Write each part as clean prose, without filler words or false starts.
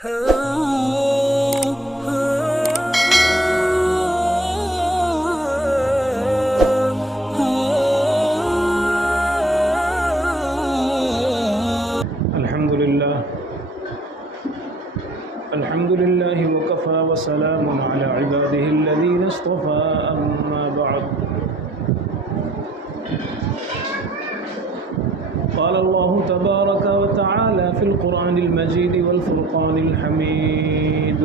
الحمد لله وكفى وسلام على عباده الذين اصطفى أما بعد قال الله تبارك وتعالى في القرآن المجيد والفرقان الحميد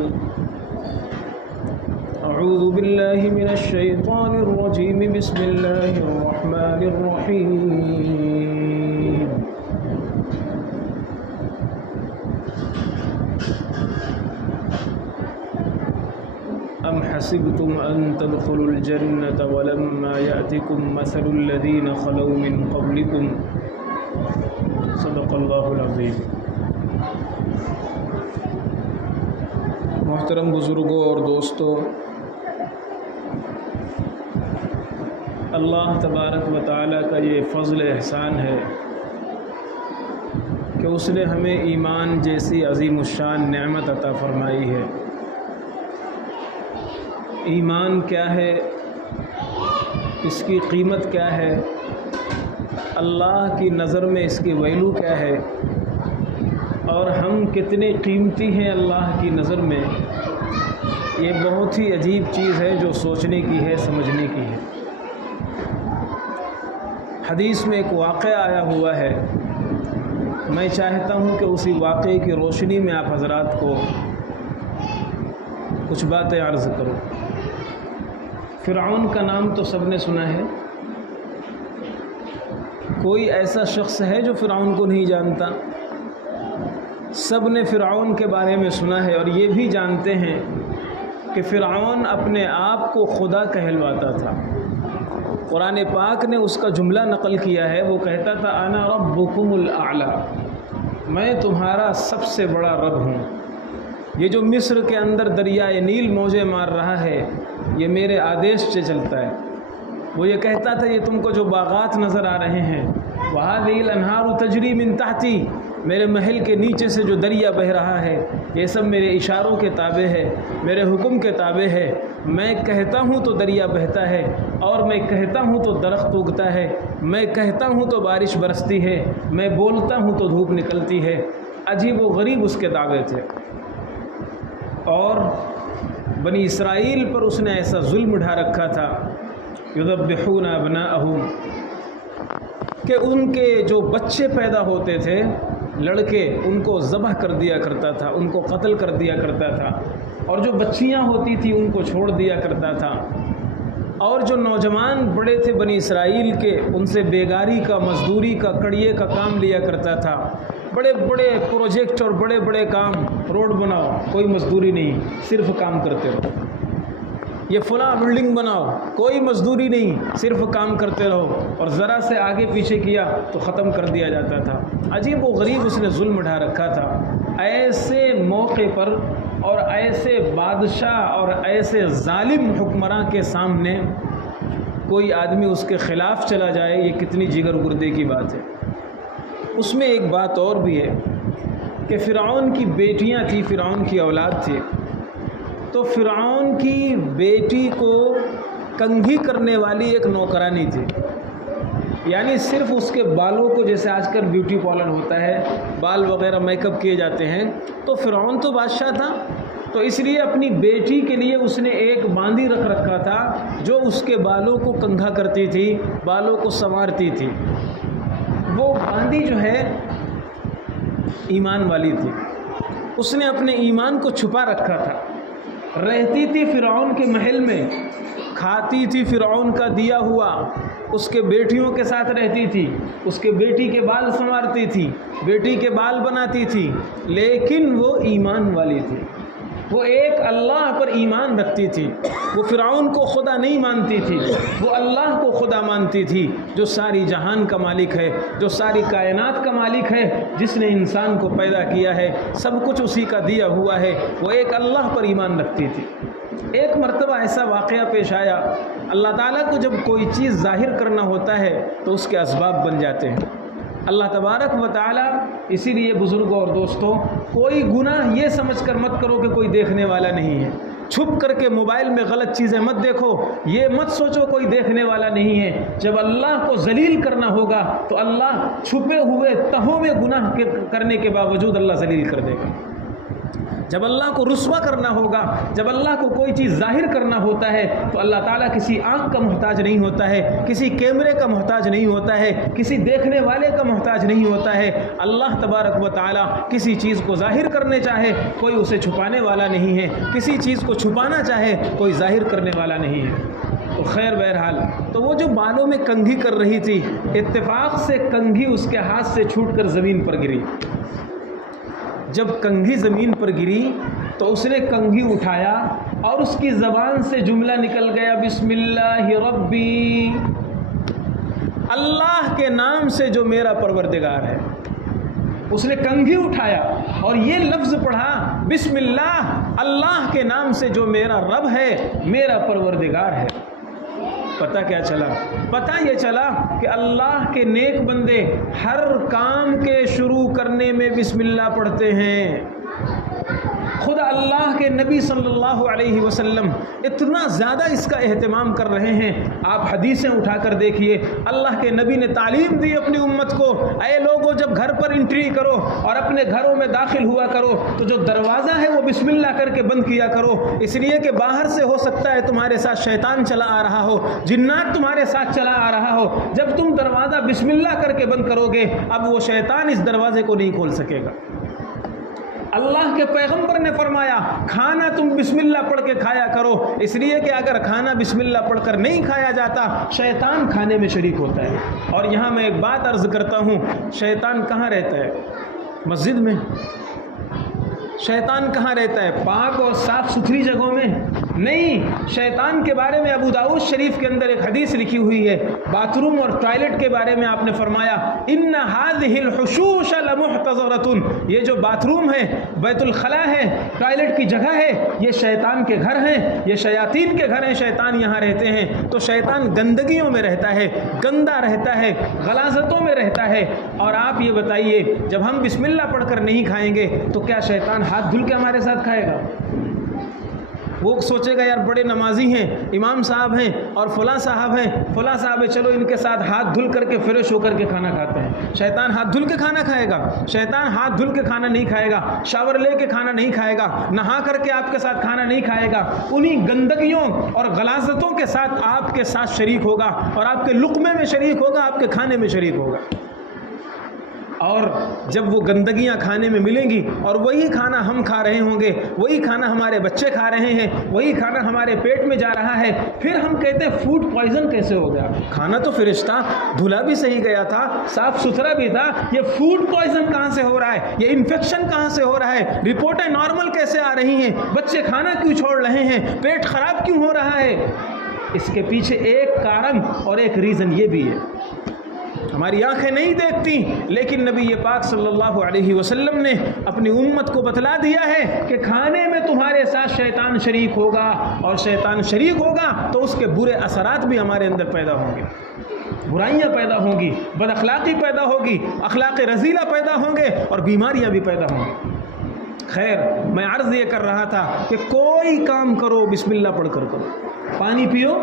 أعوذ بالله من الشيطان الرجيم بسم الله الرحمن الرحيم أم حسبتم أن تدخلوا الجنة ولما يأتكم مثل الذين خلوا من قبلكم صدق اللہ العظیم۔ محترم بزرگوں اور دوستوں، اللہ تبارک و تعالیٰ کا یہ فضل احسان ہے کہ اس نے ہمیں ایمان جیسی عظیم الشان نعمت عطا فرمائی ہے۔ ایمان کیا ہے، اس کی قیمت کیا ہے، اللہ کی نظر میں اس کی ویلو کیا ہے، اور ہم کتنے قیمتی ہیں اللہ کی نظر میں، یہ بہت ہی عجیب چیز ہے جو سوچنے کی ہے، سمجھنے کی ہے۔ حدیث میں ایک واقعہ آیا ہوا ہے، میں چاہتا ہوں کہ اسی واقعے کی روشنی میں آپ حضرات کو کچھ باتیں عرض کروں۔ فرعون کا نام تو سب نے سنا ہے، کوئی ایسا شخص ہے جو فرعون کو نہیں جانتا؟ سب نے فرعون کے بارے میں سنا ہے اور یہ بھی جانتے ہیں کہ فرعون اپنے آپ کو خدا کہلواتا تھا۔ قرآن پاک نے اس کا جملہ نقل کیا ہے، وہ کہتا تھا انا ربکم الاعلی، میں تمہارا سب سے بڑا رب ہوں۔ یہ جو مصر کے اندر دریائے نیل موجیں مار رہا ہے، یہ میرے آدیش سے چلتا ہے۔ وہ یہ کہتا تھا یہ تم کو جو باغات نظر آ رہے ہیں، وَهَذِهِ الْأَنْهَارُ تَجْرِي مِن تَحْتِي، میرے محل کے نیچے سے جو دریا بہہ رہا ہے، یہ سب میرے اشاروں کے تابع ہے، میرے حکم کے تابع ہے۔ میں کہتا ہوں تو دریا بہتا ہے، اور میں کہتا ہوں تو درخت اگتا ہے، میں کہتا ہوں تو بارش برستی ہے، میں بولتا ہوں تو دھوپ نکلتی ہے۔ عجیب و غریب اس کے دعوے تھے، اور بنی اسرائیل پر اس نے ایسا ظلم ڈھا رکھا تھا، یذبحون ابناءہم، کہ ان کے جو بچے پیدا ہوتے تھے لڑکے، ان کو ذبح کر دیا کرتا تھا، ان کو قتل کر دیا کرتا تھا، اور جو بچیاں ہوتی تھیں ان کو چھوڑ دیا کرتا تھا، اور جو نوجوان بڑے تھے بنی اسرائیل کے، ان سے بیگاری کا، مزدوری کا، کڑیے کا کام لیا کرتا تھا۔ بڑے بڑے پروجیکٹ اور بڑے بڑے کام، روڈ بناؤ، کوئی مزدوری نہیں، صرف کام کرتے رہو۔ یہ فلاں بلڈنگ بناؤ، کوئی مزدوری نہیں، صرف کام کرتے رہو، اور ذرا سے آگے پیچھے کیا تو ختم کر دیا جاتا تھا۔ عجیب و غریب اس نے ظلم ڈھا رکھا تھا۔ ایسے موقع پر اور ایسے بادشاہ اور ایسے ظالم حکمراں کے سامنے کوئی آدمی اس کے خلاف چلا جائے، یہ کتنی جگر گردے کی بات ہے۔ اس میں ایک بات اور بھی ہے کہ فرعون کی بیٹیاں تھیں، فرعون کی اولاد تھی، تو فرعون کی بیٹی کو کنگھی کرنے والی ایک نوکرانی تھی، یعنی صرف اس کے بالوں کو، جیسے آج کل بیوٹی پارلر ہوتا ہے، بال وغیرہ میک اپ کیے جاتے ہیں، تو فرعون تو بادشاہ تھا، تو اس لیے اپنی بیٹی کے لیے اس نے ایک باندی رکھ رکھا تھا جو اس کے بالوں کو کنگھا کرتی تھی، بالوں کو سنوارتی تھی۔ وہ باندی جو ہے ایمان والی تھی، اس نے اپنے ایمان کو چھپا رکھا تھا، رہتی تھی فرعون کے محل میں، کھاتی تھی فرعون کا دیا ہوا، اس کے بیٹیوں کے ساتھ رہتی تھی، اس کے بیٹی کے بال سنوارتی تھی، بیٹی کے بال بناتی تھی، لیکن وہ ایمان والی تھی، وہ ایک اللہ پر ایمان رکھتی تھی، وہ فرعون کو خدا نہیں مانتی تھی، وہ اللہ کو خدا مانتی تھی، جو ساری جہان کا مالک ہے، جو ساری کائنات کا مالک ہے، جس نے انسان کو پیدا کیا ہے، سب کچھ اسی کا دیا ہوا ہے، وہ ایک اللہ پر ایمان رکھتی تھی۔ ایک مرتبہ ایسا واقعہ پیش آیا، اللہ تعالیٰ کو جب کوئی چیز ظاہر کرنا ہوتا ہے تو اس کے اسباب بن جاتے ہیں۔ اللہ تبارک و تعالی، اسی لیے بزرگوں اور دوستوں، کوئی گناہ یہ سمجھ کر مت کرو کہ کوئی دیکھنے والا نہیں ہے۔ چھپ کر کے موبائل میں غلط چیزیں مت دیکھو، یہ مت سوچو کوئی دیکھنے والا نہیں ہے۔ جب اللہ کو ذلیل کرنا ہوگا تو اللہ چھپے ہوئے تہوں میں گناہ کرنے کے باوجود اللہ ذلیل کر دے گا۔ جب اللہ کو رسوا کرنا ہوگا، جب اللہ کو کوئی چیز ظاہر کرنا ہوتا ہے تو اللہ تعالیٰ کسی آنکھ کا محتاج نہیں ہوتا ہے، کسی کیمرے کا محتاج نہیں ہوتا ہے، کسی دیکھنے والے کا محتاج نہیں ہوتا ہے۔ اللہ تبارک و تعالیٰ کسی چیز کو ظاہر کرنے چاہے کوئی اسے چھپانے والا نہیں ہے، کسی چیز کو چھپانا چاہے کوئی ظاہر کرنے والا نہیں ہے۔ تو خیر بہرحال، تو وہ جو بالوں میں کنگھی کر رہی تھی، اتفاق سے کنگھی اس کے ہاتھ سے چھوٹ کر زمین پر گری۔ جب کنگھی زمین پر گری تو اس نے کنگھی اٹھایا اور اس کی زبان سے جملہ نکل گیا، بسم اللہ ربی، اللہ کے نام سے جو میرا پروردگار ہے۔ اس نے کنگھی اٹھایا اور یہ لفظ پڑھا، بسم اللہ، اللہ کے نام سے جو میرا رب ہے، میرا پروردگار ہے۔ پتہ کیا چلا؟ پتہ یہ چلا کہ اللہ کے نیک بندے ہر کام کے شروع کرنے میں بسم اللہ پڑھتے ہیں۔ خود اللہ کے نبی صلی اللہ علیہ وسلم اتنا زیادہ اس کا اہتمام کر رہے ہیں، آپ حدیثیں اٹھا کر دیکھیے، اللہ کے نبی نے تعلیم دی اپنی امت کو، اے لوگوں جب گھر پر انٹری کرو اور اپنے گھروں میں داخل ہوا کرو تو جو دروازہ ہے وہ بسم اللہ کر کے بند کیا کرو، اس لیے کہ باہر سے ہو سکتا ہے تمہارے ساتھ شیطان چلا آ رہا ہو، جنات تمہارے ساتھ چلا آ رہا ہو۔ جب تم دروازہ بسم اللہ کر کے بند کرو گے، اب وہ شیطان اس دروازے کو نہیں کھول سکے گا۔ اللہ کے پیغمبر نے فرمایا کھانا تم بسم اللہ پڑھ کے کھایا کرو، اس لیے کہ اگر کھانا بسم اللہ پڑھ کر نہیں کھایا جاتا شیطان کھانے میں شریک ہوتا ہے۔ اور یہاں میں ایک بات عرض کرتا ہوں، شیطان کہاں رہتا ہے؟ مسجد میں؟ شیطان کہاں رہتا ہے؟ پاک اور صاف ستھری جگہوں میں نہیں۔ شیطان کے بارے میں ابو داؤد شریف کے اندر ایک حدیث لکھی ہوئی ہے، باتھ روم اور ٹوائلٹ کے بارے میں آپ نے فرمایا، ان هذه الحشوش لمحتضرۃ، یہ جو باتھ روم ہے، بیت الخلاء ہے، ٹوائلٹ کی جگہ ہے، یہ شیطان کے گھر ہیں، یہ شیاطین کے گھر ہیں، شیطان یہاں رہتے ہیں۔ تو شیطان گندگیوں میں رہتا ہے، گندا رہتا ہے، غلاظتوں میں رہتا ہے۔ اور آپ یہ بتائیے جب ہم بسم اللہ پڑھ کر نہیں کھائیں گے تو کیا شیطان ہاتھ دھل کے ہمارے ساتھ کھائے گا؟ وہ سوچے گا یار بڑے نمازی ہیں، امام صاحب ہیں اور فلاں صاحب ہیں، فلاں صاحب ہے، چلو ان کے ساتھ ہاتھ دھل کر کے فریش ہو کر کے کھانا کھاتے ہیں۔ شیطان ہاتھ دھل کے کھانا کھائے گا؟ شیطان ہاتھ دھل کے کھانا نہیں کھائے گا، شاور لے کے کھانا نہیں کھائے گا، نہا کر کے آپ کے ساتھ کھانا نہیں کھائے گا، انہی گندگیوں اور غلاظتوں کے ساتھ آپ کے ساتھ شریک ہوگا اور آپ کے لقمے میں شریک ہوگا، آپ کے کھانے میں شریک ہوگا۔ اور جب وہ گندگیاں کھانے میں ملیں گی اور وہی کھانا ہم کھا رہے ہوں گے، وہی کھانا ہمارے بچے کھا رہے ہیں، وہی کھانا ہمارے پیٹ میں جا رہا ہے، پھر ہم کہتے ہیں فوڈ پوائزن کیسے ہو گیا؟ کھانا تو فریش تھا، دھلا بھی صحیح گیا تھا، صاف ستھرا بھی تھا، یہ فوڈ پوائزن کہاں سے ہو رہا ہے؟ یہ انفیکشن کہاں سے ہو رہا ہے؟ رپورٹیں نارمل کیسے آ رہی ہیں؟ بچے کھانا کیوں چھوڑ رہے ہیں؟ پیٹ خراب کیوں ہو رہا ہے؟ اس کے پیچھے ایک کارن اور ایک ریزن یہ بھی ہے، ہماری آنکھیں نہیں دیکھتی، لیکن نبی پاک صلی اللہ علیہ وسلم نے اپنی امت کو بتلا دیا ہے کہ کھانے میں تمہارے ساتھ شیطان شریک ہوگا، اور شیطان شریک ہوگا تو اس کے برے اثرات بھی ہمارے اندر پیدا ہوں گے، برائیاں پیدا ہوں گی، بد اخلاقی پیدا ہوگی، اخلاق رذیلہ پیدا ہوں گے اور بیماریاں بھی پیدا ہوں گی۔ خیر، میں عرض یہ کر رہا تھا کہ کوئی کام کرو بسم اللہ پڑھ کر کرو، پانی پیو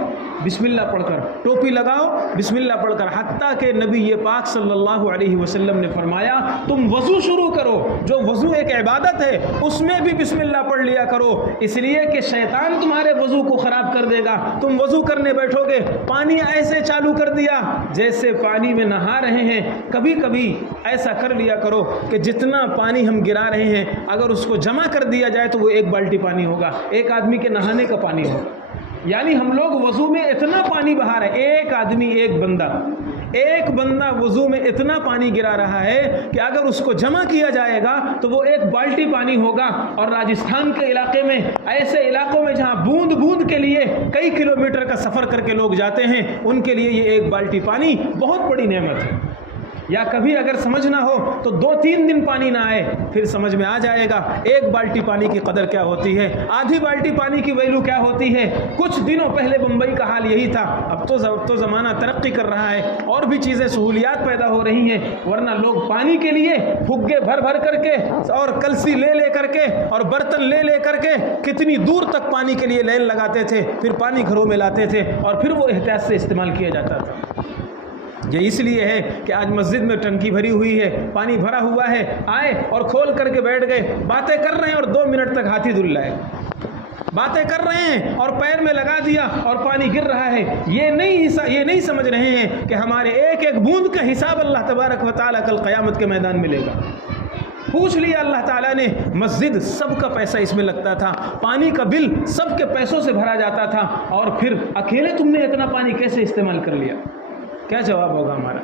بسم اللہ پڑھ کر، ٹوپی لگاؤ بسم اللہ پڑھ کر، حتیٰ کہ نبی پاک صلی اللہ علیہ وسلم نے فرمایا تم وضو شروع کرو، جو وضو ایک عبادت ہے اس میں بھی بسم اللہ پڑھ لیا کرو، اس لیے کہ شیطان تمہارے وضو کو خراب کر دے گا۔ تم وضو کرنے بیٹھو گے، پانی ایسے چالو کر دیا جیسے پانی میں نہا رہے ہیں۔ کبھی کبھی ایسا کر لیا کرو کہ جتنا پانی ہم گرا رہے ہیں اگر اس کو جمع کر دیا جائے تو وہ ایک بالٹی پانی ہوگا، ایک آدمی کے نہانے کا پانی ہوگا۔ یعنی ہم لوگ وضو میں اتنا پانی بہا رہے ہیں، ایک آدمی ایک بندہ وضو میں اتنا پانی گرا رہا ہے کہ اگر اس کو جمع کیا جائے گا تو وہ ایک بالٹی پانی ہوگا۔ اور راجستھان کے علاقے میں، ایسے علاقوں میں جہاں بوند بوند کے لیے کئی کلومیٹر کا سفر کر کے لوگ جاتے ہیں، ان کے لیے یہ ایک بالٹی پانی بہت بڑی نعمت ہے۔ یا کبھی اگر سمجھ نہ ہو تو 2-3 دن پانی نہ آئے، پھر سمجھ میں آ جائے گا 1 بالٹی پانی کی قدر کیا ہوتی ہے، آدھی بالٹی پانی کی ویلو کیا ہوتی ہے۔ کچھ دنوں پہلے بمبئی کا حال یہی تھا، اب تو زمانہ ترقی کر رہا ہے اور بھی چیزیں سہولیات پیدا ہو رہی ہیں، ورنہ لوگ پانی کے لیے پھگے بھر بھر کر کے اور کلسی لے کر کے اور برتن لے کر کے کتنی دور تک پانی کے لیے لائن لگاتے تھے، پھر پانی گھروں میں لاتے تھے اور پھر وہ احتیاط سے استعمال کیا جاتا تھا۔ یہ اس لیے ہے کہ آج مسجد میں ٹنکی بھری ہوئی ہے، پانی بھرا ہوا ہے، آئے اور کھول کر کے بیٹھ گئے، باتیں کر رہے ہیں اور 2 منٹ تک ہاتھ ہی دھل رہا ہے، باتیں کر رہے ہیں اور پیر میں لگا دیا اور پانی گر رہا ہے۔ یہ نہیں سمجھ رہے ہیں کہ ہمارے ایک ایک بوند کا حساب اللہ تبارک و تعالیٰ کل قیامت کے میدان ملے گا۔ پوچھ لیا اللہ تعالیٰ نے، مسجد سب کا پیسہ اس میں لگتا تھا، پانی کا بل سب کے پیسوں سے بھرا جاتا تھا، اور پھر اکیلے تم نے اتنا پانی کیسے استعمال کر لیا؟ کیا جواب ہوگا ہمارا؟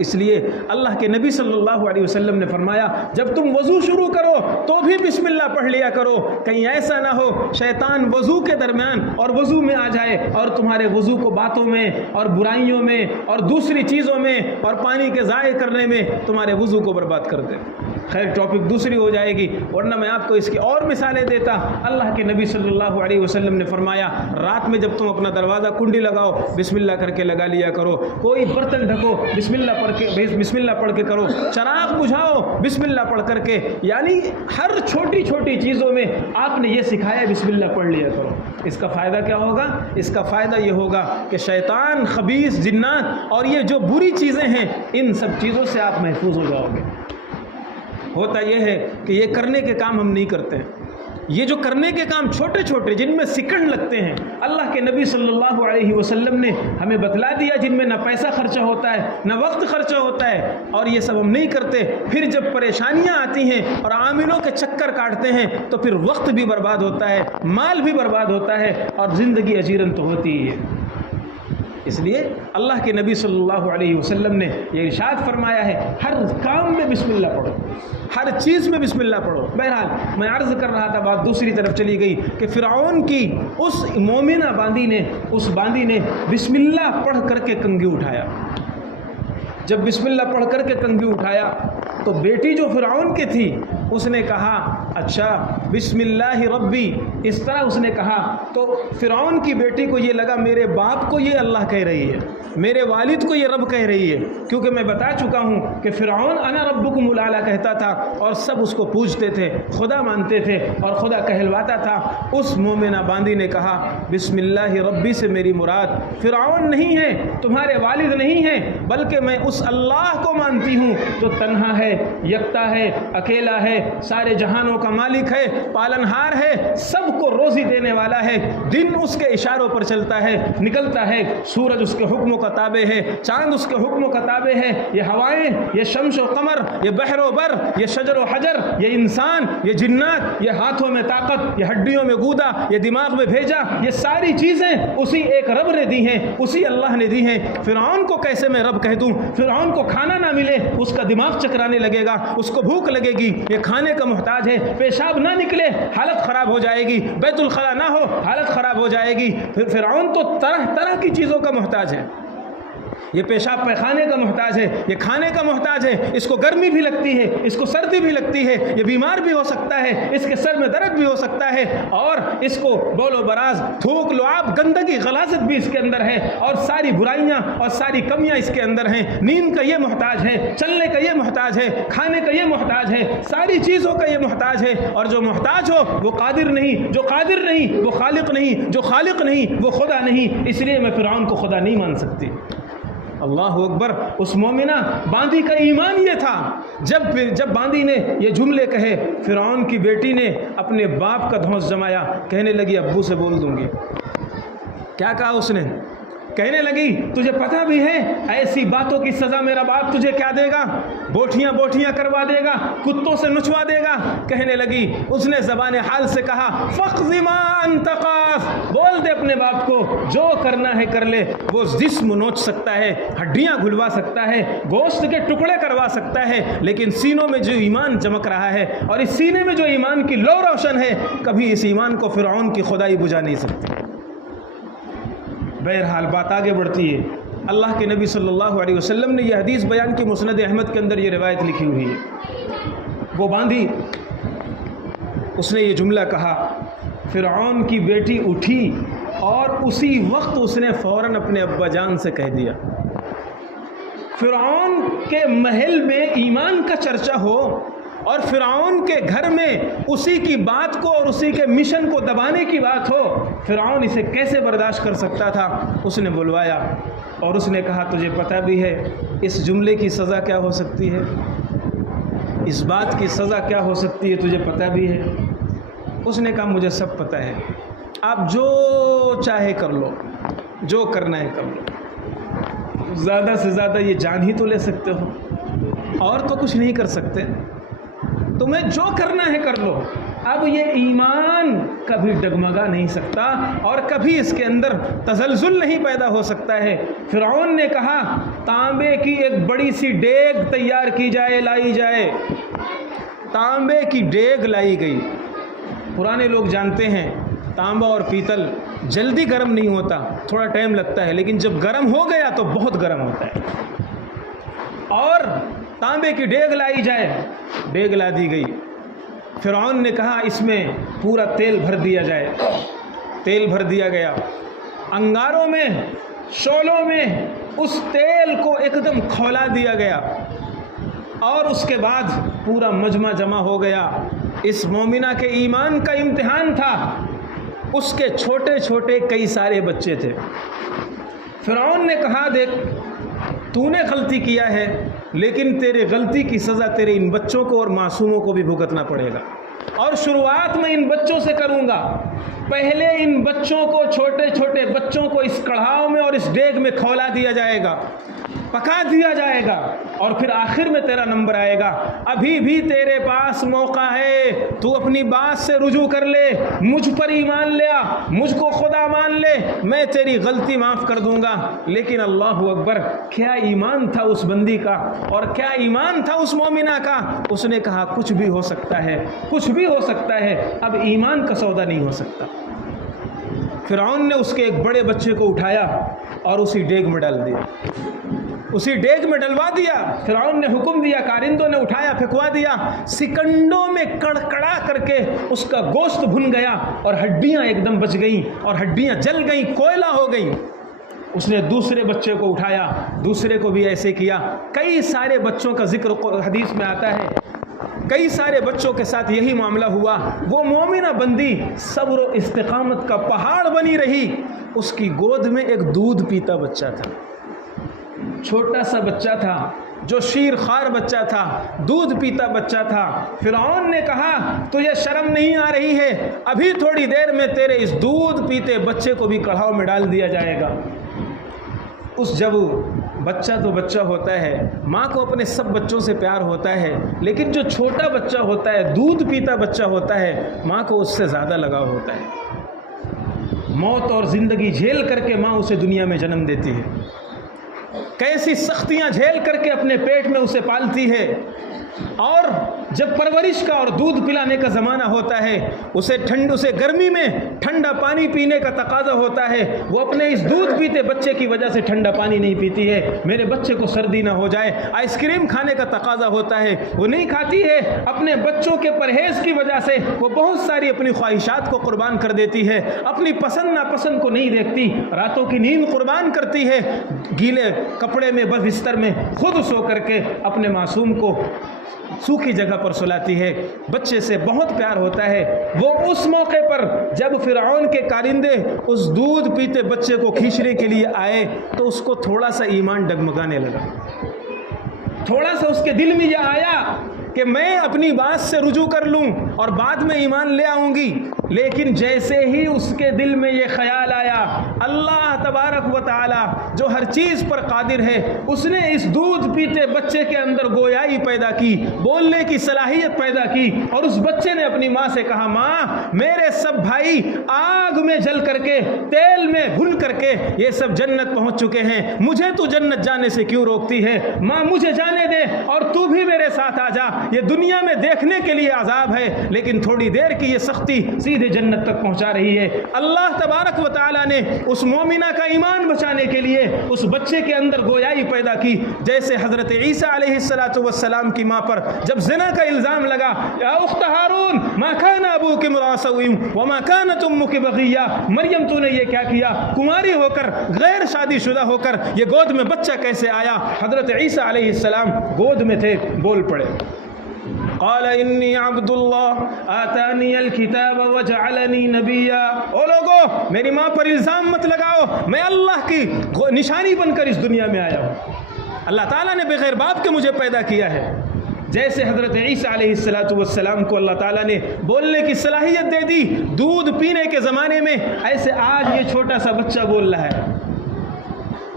اس لیے اللہ کے نبی صلی اللہ علیہ وسلم نے فرمایا جب تم وضو شروع کرو تو بھی بسم اللہ پڑھ لیا کرو، کہیں ایسا نہ ہو شیطان وضو کے درمیان اور وضو میں آ جائے اور تمہارے وضو کو باتوں میں اور برائیوں میں اور دوسری چیزوں میں اور پانی کے ضائع کرنے میں تمہارے وضو کو برباد کر دے۔ خیر ٹاپک دوسری ہو جائے گی، ورنہ میں آپ کو اس کی اور مثالیں دیتا۔ اللہ کے نبی صلی اللہ علیہ وسلم نے فرمایا رات میں جب تم اپنا دروازہ کنڈی لگاؤ بسم اللہ کر کے لگا لیا کرو، کوئی برتن ڈھکو بسم اللہ پڑھ کے کرو، چراغ بجھاؤ بسم اللہ پڑھ کر کے، یعنی ہر چھوٹی چھوٹی چیزوں میں آپ نے یہ سکھایا بسم اللہ پڑھ لیا کرو۔ اس کا فائدہ کیا ہوگا؟ اس کا فائدہ یہ ہوگا کہ شیطان، خبیث، جنات اور یہ جو بری چیزیں ہیں ان سب چیزوں سے آپ محفوظ ہو جاؤ گے۔ ہوتا یہ ہے کہ یہ کرنے کے کام ہم نہیں کرتے ہیں، یہ جو کرنے کے کام چھوٹے چھوٹے جن میں سیکنڈ لگتے ہیں، اللہ کے نبی صلی اللہ علیہ وسلم نے ہمیں بتلا دیا، جن میں نہ پیسہ خرچہ ہوتا ہے نہ وقت خرچہ ہوتا ہے، اور یہ سب ہم نہیں کرتے۔ پھر جب پریشانیاں آتی ہیں اور عاملوں کے چکر کاٹتے ہیں تو پھر وقت بھی برباد ہوتا ہے، مال بھی برباد ہوتا ہے اور زندگی اجیرن تو ہوتی ہی ہے۔ اس لیے اللہ کے نبی صلی اللہ علیہ وسلم نے یہ ارشاد فرمایا ہے ہر کام میں بسم اللہ پڑھو، ہر چیز میں بسم اللہ پڑھو۔ بہرحال میں عرض کر رہا تھا، بات دوسری طرف چلی گئی کہ فرعون کی اس مومنہ باندی نے بسم اللہ پڑھ کر کے کنگھی اٹھایا۔ جب بسم اللہ پڑھ کر کے کنگھی اٹھایا تو بیٹی جو فرعون کی تھی اس نے کہا اچھا بسم اللہ ربی، اس طرح اس نے کہا تو فرعون کی بیٹی کو یہ لگا میرے باپ کو یہ اللہ کہہ رہی ہے، میرے والد کو یہ رب کہہ رہی ہے، کیونکہ میں بتا چکا ہوں کہ فرعون انا ربکم الاعلی کہتا تھا اور سب اس کو پوجتے تھے، خدا مانتے تھے اور خدا کہلواتا تھا۔ اس مومنہ باندی نے کہا بسم اللہ ربی سے میری مراد فرعون نہیں ہے، تمہارے والد نہیں ہے، بلکہ میں اس اللہ کو مانتی ہوں جو تنہا ہے، یکتا ہے، اکیلا ہے، سارے جہانوں کا مالک ہے، پالنہار ہے، سب کو روزی دینے والا ہے، دن اس کے اشاروں پر چلتا ہے، نکلتا ہے، سورج اس کے حکموں کا تابع ہے، چاند اس کے حکموں کا تابع ہے، یہ ہوائیں، یہ شمس و قمر، یہ بحر و بر، یہ شجر و حجر، یہ انسان، یہ جنات، یہ ہاتھوں میں طاقت، یہ ہڈیوں میں گودا، یہ دماغ میں بھیجا، یہ ساری چیزیں اسی ایک رب نے دی ہیں، اسی اللہ نے دی ہیں۔ فرعون کو کیسے میں رب کہہ دوں؟ فرعون کو کھانا نہ ملے اس کا دماغ چکرانے لگے گا، اس کو بھوک لگے گی، یہ کھانے کا محتاج ہے، پیشاب نہ نکلے حالت خراب ہو جائے گی، بیت الخلا نہ ہو حالت خراب ہو جائے گی۔ پھر فرعون تو طرح طرح کی چیزوں کا محتاج ہے، یہ پیشاب پیخانے کا محتاج ہے، یہ کھانے کا محتاج ہے، اس کو گرمی بھی لگتی ہے، اس کو سردی بھی لگتی ہے، یہ بیمار بھی ہو سکتا ہے، اس کے سر میں درد بھی ہو سکتا ہے، اور اس کو بول و براز، تھوک لعاب، گندگی، غلاظت بھی اس کے اندر ہے، اور ساری برائیاں اور ساری کمیاں اس کے اندر ہیں۔ نیند کا یہ محتاج ہے، چلنے کا یہ محتاج ہے، کھانے کا یہ محتاج ہے، ساری چیزوں کا یہ محتاج ہے، اور جو محتاج ہو وہ قادر نہیں، جو قادر نہیں وہ خالق نہیں، جو خالق نہیں وہ خدا نہیں، اس لیے میں فرعون کو خدا نہیں مان سکتی۔ اللہ اکبر۔ اس مومنہ باندی کا ایمان یہ تھا، جب باندی نے یہ جملے کہے فرعون کی بیٹی نے اپنے باپ کا دھونس جمایا، کہنے لگی ابو سے بول دوں گی۔ کیا کہا اس نے؟ کہنے لگی تجھے پتہ بھی ہے ایسی باتوں کی سزا میرا باپ تجھے کیا دے گا؟ بوٹیاں بوٹیاں کروا دے گا، کتوں سے نچوا دے گا۔ کہنے لگی، اس نے زبان حال سے کہا فَقْضِ مَا أَنْتَ قَاضٍ، بول دے اپنے باپ کو جو کرنا ہے کر لے، وہ جسم نوچ سکتا ہے، ہڈیاں گھلوا سکتا ہے، گوشت کے ٹکڑے کروا سکتا ہے، لیکن سینوں میں جو ایمان چمک رہا ہے اور اس سینے میں جو ایمان کی لو روشن ہے، کبھی اس ایمان کو فرعون کی خدائی بجھا نہیں سکتی۔ بہرحال بات آگے بڑھتی ہے۔ اللہ کے نبی صلی اللہ علیہ وسلم نے یہ حدیث بیان کی، مسند احمد کے اندر یہ روایت لکھی ہوئی ہے۔ وہ باندھی، اس نے یہ جملہ کہا، فرعون کی بیٹی اٹھی اور اسی وقت اس نے فوراً اپنے ابا جان سے کہہ دیا۔ فرعون کے محل میں ایمان کا چرچا ہو اور فرعون کے گھر میں اسی کی بات کو اور اسی کے مشن کو دبانے کی بات ہو، فرعون اسے کیسے برداشت کر سکتا تھا؟ اس نے بلوایا اور اس نے کہا تجھے پتہ بھی ہے اس جملے کی سزا کیا ہو سکتی ہے؟ اس بات کی سزا کیا ہو سکتی ہے تجھے پتہ بھی ہے؟ اس نے کہا مجھے سب پتہ ہے، آپ جو چاہے کر لو، جو کرنا ہے کر لو، زیادہ سے زیادہ یہ جان ہی تو لے سکتے ہو اور تو کچھ نہیں کر سکتے، تمہیں جو کرنا ہے کر لو۔ اب یہ ایمان کبھی ڈگمگا نہیں سکتا اور کبھی اس کے اندر تزلزل نہیں پیدا ہو سکتا ہے۔ فرعون نے کہا تانبے کی ایک بڑی سی ڈیگ تیار کی جائے، لائی جائے۔ تانبے کی ڈیگ لائی گئی۔ پرانے لوگ جانتے ہیں تانبا اور پیتل جلدی گرم نہیں ہوتا، تھوڑا ٹائم لگتا ہے، لیکن جب گرم ہو گیا تو بہت گرم ہوتا ہے۔ اور تانبے کی ڈیگ لائی جائے، ڈیگ لا دی گئی۔ فرعون نے کہا اس میں پورا تیل بھر دیا جائے، تیل بھر دیا گیا۔ انگاروں میں، شعلوں میں اس تیل کو ایک دم کھولا دیا گیا اور اس کے بعد پورا مجمع جمع ہو گیا۔ اس مومنہ کے ایمان کا امتحان تھا۔ اس کے چھوٹے چھوٹے کئی سارے بچے تھے۔ فرعون نے کہا دیکھ تو نے غلطی کیا ہے، لیکن تیرے غلطی کی سزا تیرے ان بچوں کو اور معصوموں کو بھی بھگتنا پڑے گا، اور شروعات میں ان بچوں سے کروں گا۔ پہلے ان بچوں کو، چھوٹے چھوٹے بچوں کو اس کڑھاؤ میں اور اس ڈیگ میں کھولا دیا جائے گا، پکا دیا جائے گا، اور پھر آخر میں تیرا نمبر آئے گا۔ ابھی بھی تیرے پاس موقع ہے، تو اپنی بات سے رجوع کر لے، مجھ پر ایمان لیا، مجھ کو خدا مان لے، میں تیری غلطی معاف کر دوں گا۔ لیکن اللہ اکبر، کیا ایمان تھا اس بندی کا اور کیا ایمان تھا اس مومنہ کا! اس نے کہا کچھ بھی ہو سکتا ہے، کچھ بھی ہو سکتا ہے، اب ایمان کا سودا نہیں ہو سکتا۔ فرعون نے اس کے ایک بڑے بچے کو اٹھایا اور اسی ڈیگ میں ڈال دیا، اسی ڈیگ میں ڈلوا دیا۔ فرعون نے حکم دیا، کارندوں نے اٹھایا، پھینکوا دیا۔ سکنڈوں میں کڑکڑا کر کے اس کا گوشت بھن گیا اور ہڈیاں ایک دم بچ گئیں اور ہڈیاں جل گئیں، کوئلہ ہو گئیں۔ اس نے دوسرے بچے کو اٹھایا، دوسرے کو بھی ایسے کیا۔ کئی سارے بچوں کا ذکر حدیث میں آتا ہے، کئی سارے بچوں کے ساتھ یہی معاملہ ہوا۔ وہ مومنہ بندی صبر و استقامت کا پہاڑ بنی رہی۔ اس کی گود میں ایک دودھ پیتا بچہ تھا، چھوٹا سا بچہ تھا، جو شیر خوار بچہ تھا، دودھ پیتا بچہ تھا۔ فرعون نے کہا تجھے شرم نہیں آ رہی ہے؟ ابھی تھوڑی دیر میں تیرے اس دودھ پیتے بچے کو بھی کڑھاؤ میں ڈال دیا جائے گا۔ جب بچہ تو بچہ ہوتا ہے، ماں کو اپنے سب بچوں سے پیار ہوتا ہے، لیکن جو چھوٹا بچہ ہوتا ہے، دودھ پیتا بچہ ہوتا ہے، ماں کو اس سے زیادہ لگاؤ ہوتا ہے۔ موت اور زندگی جھیل کر کے ماں اسے دنیا میں جنم دیتی ہے، کیسی سختیاں جھیل کر کے اپنے پیٹ میں اسے پالتی ہے، اور جب پرورش کا اور دودھ پلانے کا زمانہ ہوتا ہے، اسے گرمی میں ٹھنڈا پانی پینے کا تقاضا ہوتا ہے، وہ اپنے اس دودھ پیتے بچے کی وجہ سے ٹھنڈا پانی نہیں پیتی ہے، میرے بچے کو سردی نہ ہو جائے۔ آئس کریم کھانے کا تقاضا ہوتا ہے، وہ نہیں کھاتی ہے، اپنے بچوں کے پرہیز کی وجہ سے وہ بہت ساری اپنی خواہشات کو قربان کر دیتی ہے، اپنی پسند ناپسند کو نہیں دیکھتی، راتوں کی نیند قربان کرتی ہے، گیلے کپڑے میں بستر میں خود سو کر کے اپنے معصوم کو سوکھی جگہ پر سلاتی ہے۔ بچے سے بہت پیار ہوتا ہے۔ وہ اس موقع پر جب فرعون کے کارندے اس دودھ پیتے بچے کو کھینچنے کے لیے آئے تو اس کو تھوڑا سا ایمان ڈگمگانے لگا، تھوڑا سا اس کے دل میں یہ آیا کہ میں اپنی بات سے رجوع کر لوں اور بعد میں ایمان لے آؤں گی۔ لیکن جیسے ہی اس کے دل میں یہ خیال آیا، اللہ تبارک و تعالی جو ہر چیز پر قادر ہے، اس نے اس دودھ پیتے بچے کے اندر گویائی پیدا کی، بولنے کی صلاحیت پیدا کی، اور اس بچے نے اپنی ماں سے کہا ماں میرے سب بھائی آگ میں جل کر کے، تیل میں بھن کر کے یہ سب جنت پہنچ چکے ہیں، مجھے تو جنت جانے سے کیوں روکتی ہے؟ ماں مجھے جانے دے اور تو بھی میرے ساتھ آ جا، یہ دنیا میں دیکھنے کے لیے عذاب ہے، لیکن تھوڑی دیر کی یہ سختی سیدھے جنت تک پہنچا رہی ہے۔ اللہ تبارک و تعالیٰ نے اس مومنہ کا ایمان بچانے کے لیے اس بچے کے اندر گویائی پیدا کی، جیسے حضرت عیسیٰ علیہ السلام کی ماں پر جب زنا کا الزام لگا، یا اخت ہارون ما کان ابوک امرأ سوء وما کانت امک بغیہ، مریم تو نے یہ کیا کیا، کماری ہو کر غیر شادی شدہ ہو کر یہ گود میں بچہ کیسے آیا؟ حضرت عیسیٰ علیہ السلام گود میں تھے، بول پڑے، قال انی عبد اللہ آتانی الکتاب وجعلنی نبیا۔ او لوگو میری ماں پر الزام مت لگاؤ، میں اللہ کی نشانی بن کر اس دنیا میں آیا ہوں، اللہ تعالیٰ نے بغیر باپ کے مجھے پیدا کیا ہے۔ جیسے حضرت عیسیٰ علیہ السلام کو اللہ تعالیٰ نے بولنے کی صلاحیت دے دی دودھ پینے کے زمانے میں، ایسے آج یہ چھوٹا سا بچہ بول رہا ہے،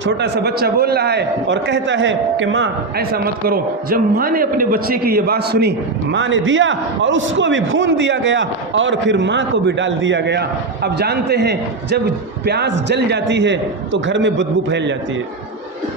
چھوٹا سا بچہ بول رہا ہے اور کہتا ہے کہ ماں ایسا مت کرو۔ جب ماں نے اپنے بچے کی یہ بات سنی، ماں نے دیا اور اس کو بھی بھون دیا گیا اور پھر ماں کو بھی ڈال دیا گیا۔ اب جانتے ہیں جب پیاز جل جاتی ہے تو گھر میں بدبو پھیل جاتی ہے،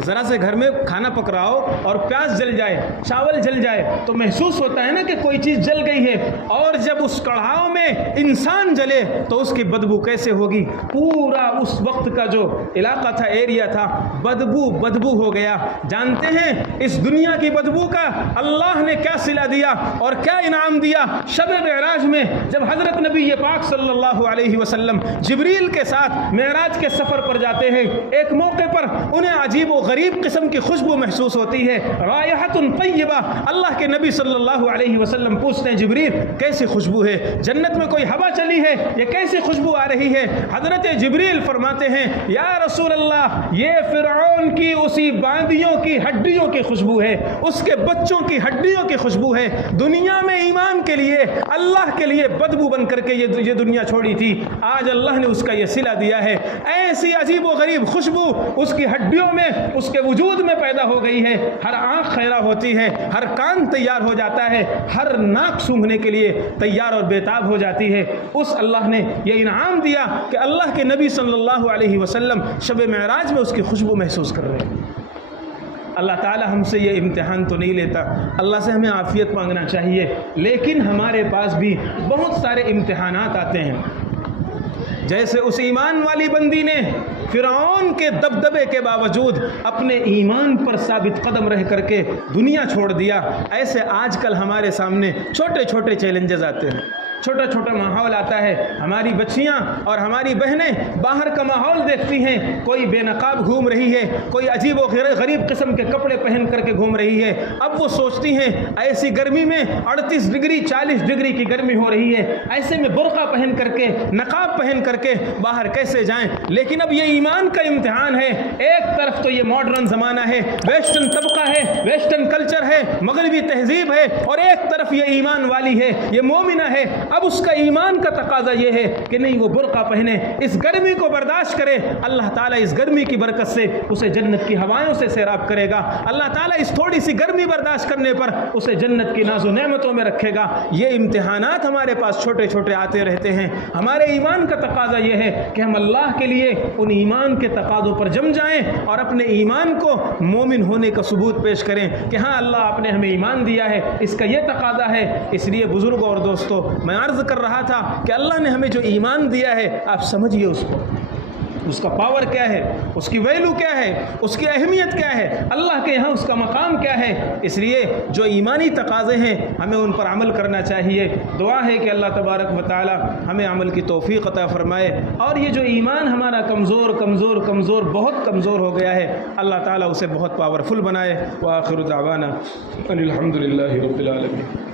ذرا سے گھر میں کھانا پکڑاؤ اور پیاز جل جائے، چاول جل جائے تو محسوس ہوتا ہے نا کہ کوئی چیز جل گئی ہے، اور جب اس کڑھاؤ میں انسان جلے تو اس کی بدبو کیسے ہوگی؟ پورا اس وقت کا جو علاقہ تھا، ایریا تھا، بدبو ہو گیا۔ جانتے ہیں اس دنیا کی بدبو کا اللہ نے کیا صلہ دیا اور کیا انعام دیا؟ شب معراج میں جب حضرت نبی پاک صلی اللہ علیہ وسلم جبریل کے ساتھ معراج کے سفر پر جاتے ہیں، ایک موقع پر انہیں عجیب و غریب قسم کی خوشبو محسوس ہوتی ہے، رائحۃ طیبہ۔ اللہ کے نبی صلی اللہ علیہ وسلم پوچھتے ہیں جبریل کیسی خوشبو ہے؟ جنت میں کوئی ہوا چلی ہے؟ یہ کیسی خوشبو آ رہی ہے؟ حضرت جبریل فرماتے ہیں یا رسول اللہ یہ فرعون کی اسی باندیوں کی ہڈیوں کی خوشبو ہے، اس کے بچوں کی ہڈیوں کی خوشبو ہے۔ دنیا میں ایمان کے لیے اللہ کے لیے بدبو بن کر کے یہ دنیا چھوڑی تھی، آج اللہ نے اس کا یہ صلہ دیا ہے۔ ایسی عجیب و غریب خوشبو اس کی ہڈیوں میں، اس کے وجود میں پیدا ہو گئی ہے۔ ہر آنکھ خیرہ ہوتی ہے، ہر کان تیار ہو جاتا ہے، ہر ناک سونگھنے کے لیے تیار اور بیتاب ہو جاتی ہے۔ اس اللہ نے یہ انعام دیا کہ اللہ کے نبی صلی اللہ علیہ وسلم شب معراج میں اس کی خوشبو محسوس کر رہے ہیں۔ اللہ تعالی ہم سے یہ امتحان تو نہیں لیتا، اللہ سے ہمیں عافیت مانگنا چاہیے، لیکن ہمارے پاس بھی بہت سارے امتحانات آتے ہیں۔ جیسے اس ایمان والی بندی نے فرعون کے دبدبے کے باوجود اپنے ایمان پر ثابت قدم رہ کر کے دنیا چھوڑ دیا، ایسے آج کل ہمارے سامنے چھوٹے چھوٹے چیلنجز آتے ہیں، چھوٹا چھوٹا ماحول آتا ہے۔ ہماری بچیاں اور ہماری بہنیں باہر کا ماحول دیکھتی ہیں، کوئی بے نقاب گھوم رہی ہے، کوئی عجیب و غریب قسم کے کپڑے پہن کر کے گھوم رہی ہے۔ اب وہ سوچتی ہیں ایسی گرمی میں 38 ڈگری 40 ڈگری کی گرمی ہو رہی ہے، ایسے میں برقع پہن کر کے نقاب پہن کر کے باہر کیسے جائیں؟ لیکن اب یہ ایمان کا امتحان ہے۔ ایک طرف تو یہ ماڈرن زمانہ ہے، ویسٹرن طبقہ ہے، ویسٹرن کلچر ہے، مغربی تہذیب ہے، اور ایک طرف یہ ایمان والی ہے، یہ مومنہ ہے۔ اب اس کا ایمان کا تقاضا یہ ہے کہ نہیں وہ برقع پہنے، اس گرمی کو برداشت کرے، اللہ تعالیٰ اس گرمی کی برکت سے اسے جنت کی ہوائوں سے سیراب کرے گا، اللہ تعالیٰ اس تھوڑی سی گرمی برداشت کرنے پر اسے جنت کی ناز و نعمتوں میں رکھے گا۔ یہ امتحانات ہمارے پاس چھوٹے چھوٹے آتے رہتے ہیں۔ ہمارے ایمان کا تقاضا یہ ہے کہ ہم اللہ کے لیے ان ایمان کے تقاضوں پر جم جائیں اور اپنے ایمان کو مومن ہونے کا ثبوت پیش کریں کہ ہاں اللہ آپ نے ہمیں ایمان دیا ہے، اس کا یہ تقاضا ہے۔ اس لیے بزرگوں اور دوستوں، میں عرض کر رہا تھا کہ اللہ نے ہمیں جو ایمان دیا ہے آپ سمجھیے اس کو، اس کا پاور کیا ہے، اس کی ویلو کیا ہے، اس کی اہمیت کیا ہے، اللہ کے یہاں اس کا مقام کیا ہے۔ اس لیے جو ایمانی تقاضے ہیں ہمیں ان پر عمل کرنا چاہیے۔ دعا ہے کہ اللہ تبارک و تعالی ہمیں عمل کی توفیق عطا فرمائے، اور یہ جو ایمان ہمارا کمزور بہت کمزور ہو گیا ہے، اللہ تعالیٰ اسے بہت پاورفل بنائے۔ وآخر دعوانا الحمدللہ رب العالمین۔